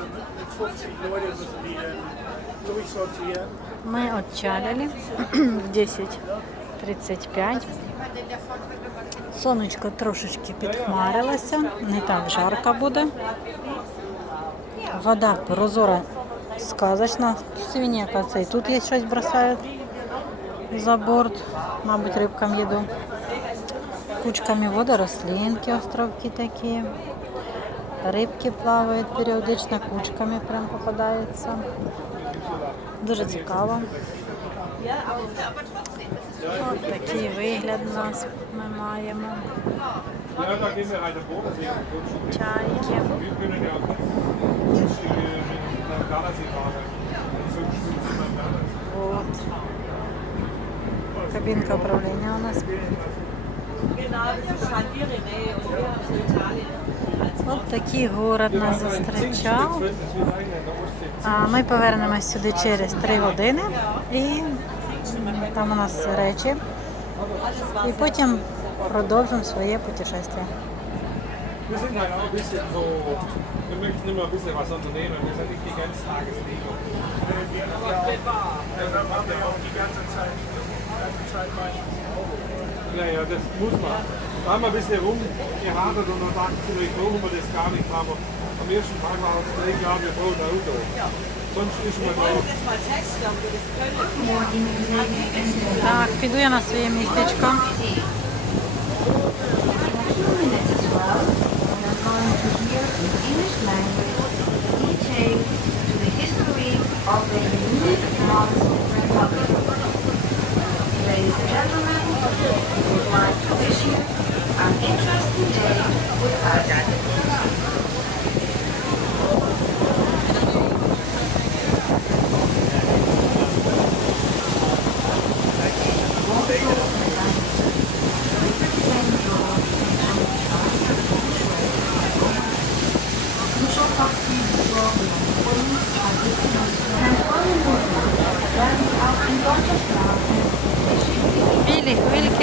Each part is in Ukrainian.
mit 50 Leute müssen die dann durchsortieren. Ми отчалили в 10.35. Сонечко трошечки підхмарилося, не так жарко буде. Вода прозора, сказочна. Свиньяка це і тут є щось бросають за борт, мабуть, рибкам їду. Кучками водорослинки, островки такі. Рибки плавають періодично, кучками прям попадаються. Дуже цікаво. От такий вигляд у нас ми маємо. Чайки. От. Кабінка управління у нас. От такий город нас зустрічав. А ми повернемось сюди через 3 години і там у нас речі. І потім продовжимо своє путешествие. Wir sind halt auch ein bisschen so, wir möchten immer ein bisschen was unternehmen. Wir sind nicht die ganze Ganztagesleger. Deshalb haben wir ja auch die ganze Zeit, die ganze Zeit meistens Naja, das muss man. Da haben wir ein bisschen rumgehadert und dann dachten sie, brauchen wir das gar nicht. Aber am ersten Tag war es gleich klar, wir brauchen ein Auto. Ja. Sonst ist man da. Tak,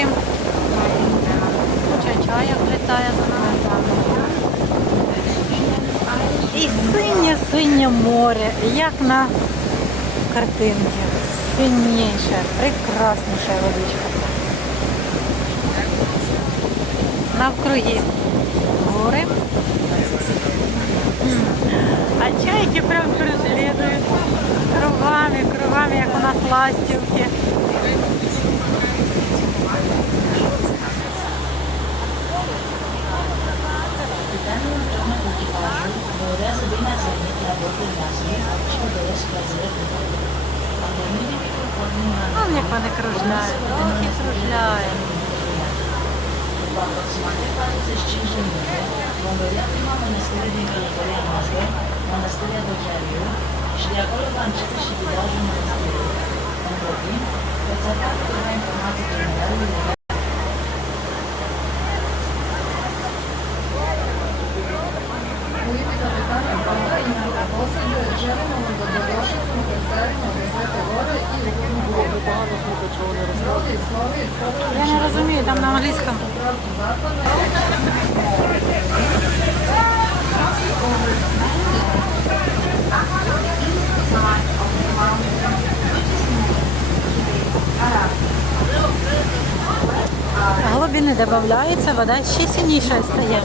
Білі хвильки. Куча чая влітає за нами. І синє-синє море, як на картинці. Синніше, прекрасніша водичка. Навкруги гори. А чайки прям преследують кругами, кругами, як у нас ластівки. Вон як вони кружляють, вони кружляють. монастиря Дочарів, шляхом Франческо Шіпідажу монастирю. Я не розумію, там на англійському. Глибини додається, вода ще сильніша стає.